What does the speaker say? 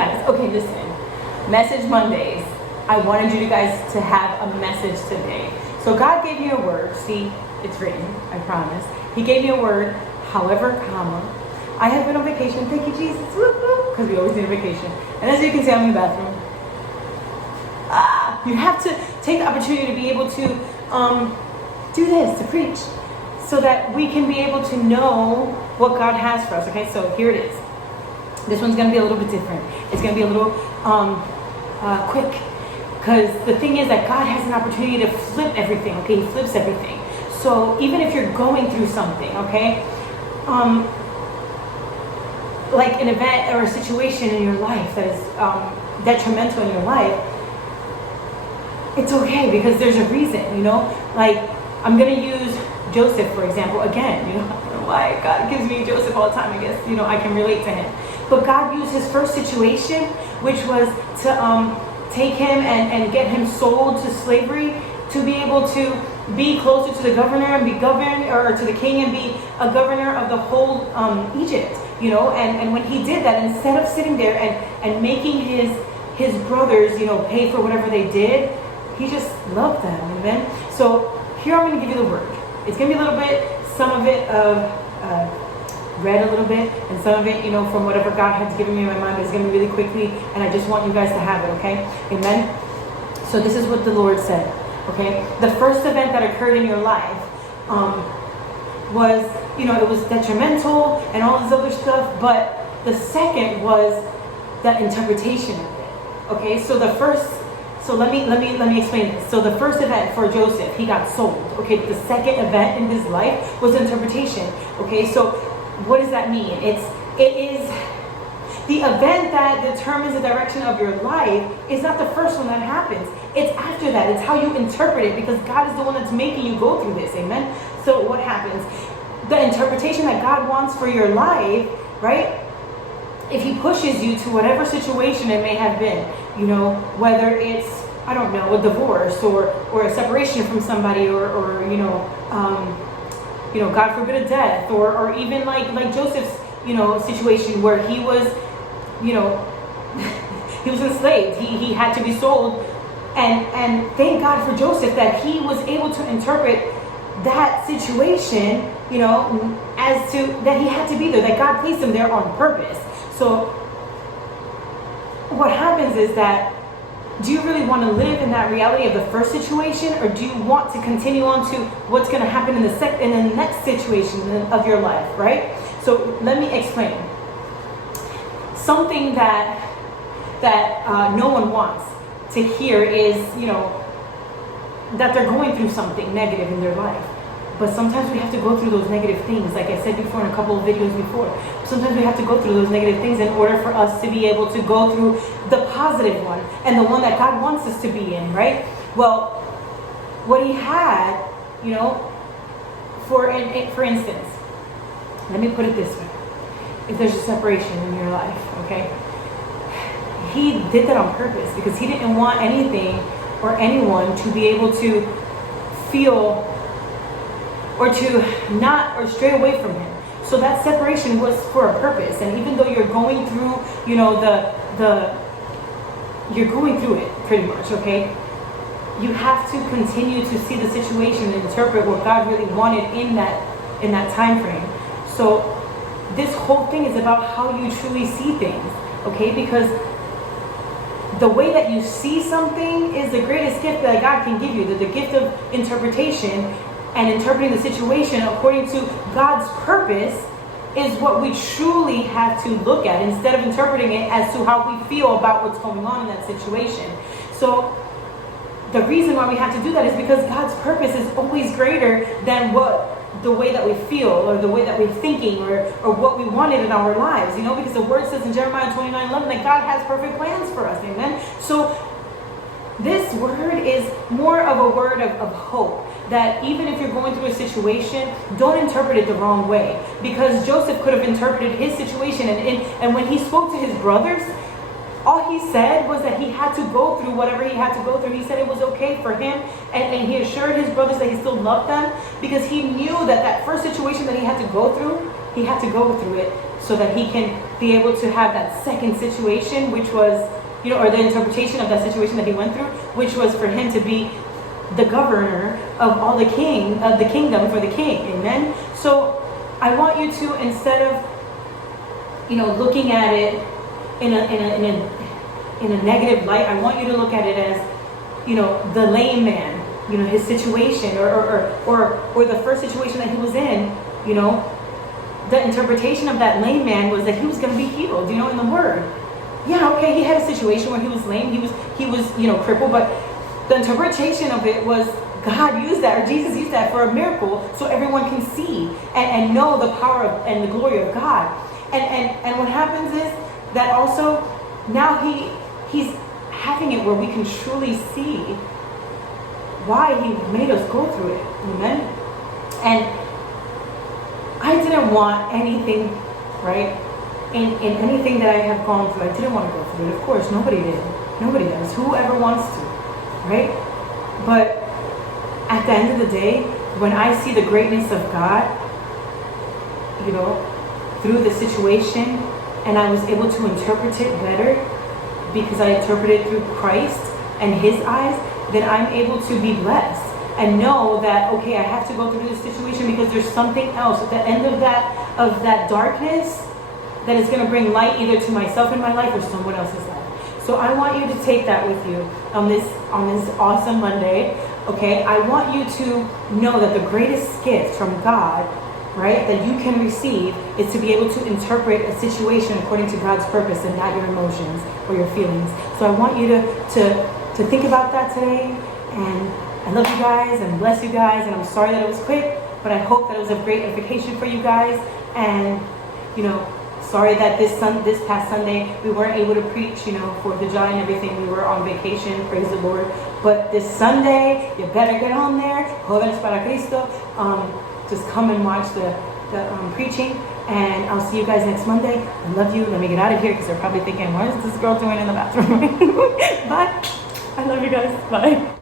guys. Okay, listen. Message Mondays. I wanted you guys to have a message today. So God gave me a word. See, it's written. I promise. He gave me a word. However, comma. I have been on vacation. Thank you, Jesus. Because we always need a vacation. And as you can see, I'm in the bathroom. You have to take the opportunity to be able to do this, to preach, so that we can be able to know what God has for us. Okay, so here it is. This one's going to be a little bit different. It's going to be a little quick, because the thing is that God has an opportunity to flip everything. Okay, He flips everything. So even if you're going through something, okay, like an event or a situation in your life that is detrimental in your life, it's okay, because there's a reason, you know. Like, I'm going to use Joseph, for example, again. You know, I don't know why God gives me Joseph all the time. I guess, you know, I can relate to him. But God used his first situation, which was to take him and get him sold to slavery, to be able to be closer to the governor and be governed, or to the king and be a governor of the whole Egypt, you know. And when he did that, instead of sitting there and making his brothers, you know, pay for whatever they did, he just loved them. Amen. So here I'm going to give you the word. It's going to be a little bit, some of it read a little bit, and some of it, you know, from whatever God has given me in my mind, but it's going to be really quickly, and I just want you guys to have it, okay? Amen? So this is what the Lord said, okay? The first event that occurred in your life was, you know, it was detrimental and all this other stuff, but the second was the interpretation of it, okay? So the first, so let me explain this. So the first event for Joseph, he got sold, okay? The second event in his life was interpretation, okay? So what does that mean? It is the event that determines the direction of your life is not the first one that happens. It's after that. It's how you interpret it, because God is the one that's making you go through this. Amen? So what happens? The interpretation that God wants for your life, right? If He pushes you to whatever situation it may have been, you know, whether it's, I don't know, a divorce or a separation from somebody, or you know, God forbid, a death, or even like Joseph's, you know, situation where he was, you know, he was enslaved. He had to be sold, and thank God for Joseph that he was able to interpret that situation, you know, as to that he had to be there, that God placed him there on purpose. So what happens is that, do you really want to live in that reality of the first situation, or do you want to continue on to what's going to happen in the next situation of your life, right? So let me explain. Something that no one wants to hear is, you know, that they're going through something negative in their life. But sometimes we have to go through those negative things, like I said before in a couple of videos before. Sometimes we have to go through those negative things in order for us to be able to go through the positive one, and the one that God wants us to be in, right? Well, what He had, you know, for instance, let me put it this way. If there's a separation in your life, okay, He did that on purpose, because He didn't want anything or anyone to be able to feel or to not, or stray away from Him. So that separation was for a purpose. And even though you're going through, you know, you're going through it pretty much, okay? You have to continue to see the situation and interpret what God really wanted in that time frame. So this whole thing is about how you truly see things, okay? Because the way that you see something is the greatest gift that God can give you. The gift of interpretation, and interpreting the situation according to God's purpose, is what we truly have to look at, instead of interpreting it as to how we feel about what's going on in that situation. So the reason why we have to do that is because God's purpose is always greater than the way that we feel, or the way that we're thinking, or what we wanted in our lives, you know, because the word says in Jeremiah 29:11 that God has perfect plans for us. Amen. So this word is more of a word of hope, that even if you're going through a situation, don't interpret it the wrong way. Because Joseph could have interpreted his situation, and when he spoke to his brothers, all he said was that he had to go through whatever he had to go through. He said it was okay for him, and he assured his brothers that he still loved them, because he knew that first situation that he had to go through it so that he can be able to have that second situation, which was, or the interpretation of that situation that he went through, which was for him to be the governor of all the kingdom for the king. Amen. So I want you to, instead of looking at it in a negative light, I want you to look at it as the lame man, his situation, or the first situation that he was in. The interpretation of that lame man was that he was going to be healed, in the word. Yeah, okay, he had a situation where he was lame, he was crippled, but the interpretation of it was God used that, or Jesus used that for a miracle, so everyone can see and know the power and the glory of God. And what happens is that also now he's having it where we can truly see why he made us go through it. Amen. And I didn't want anything, right? In anything that I have gone through, I didn't want to go through it. Of course, nobody did. Nobody does. Whoever wants to, right? But at the end of the day, when I see the greatness of God, through the situation, and I was able to interpret it better because I interpreted through Christ and his eyes, then I'm able to be blessed and know that, okay, I have to go through this situation because there's something else at the end of that darkness that is going to bring light either to myself in my life or someone else's life. So I want you to take that with you on this awesome Monday. Okay, I want you to know that the greatest gift from God, right, that you can receive is to be able to interpret a situation according to God's purpose and not your emotions or your feelings. So I want you to think about that today. And I love you guys and bless you guys. And I'm sorry that it was quick, but I hope that it was a great edification for you guys. And sorry that this past Sunday we weren't able to preach, 4th of July and everything. We were on vacation, praise the Lord. But this Sunday, you better get on there. Jóvenes para Cristo. Just come and watch the preaching. And I'll see you guys next Monday. I love you. Let me get out of here because they're probably thinking, what is this girl doing in the bathroom? Bye. I love you guys. Bye.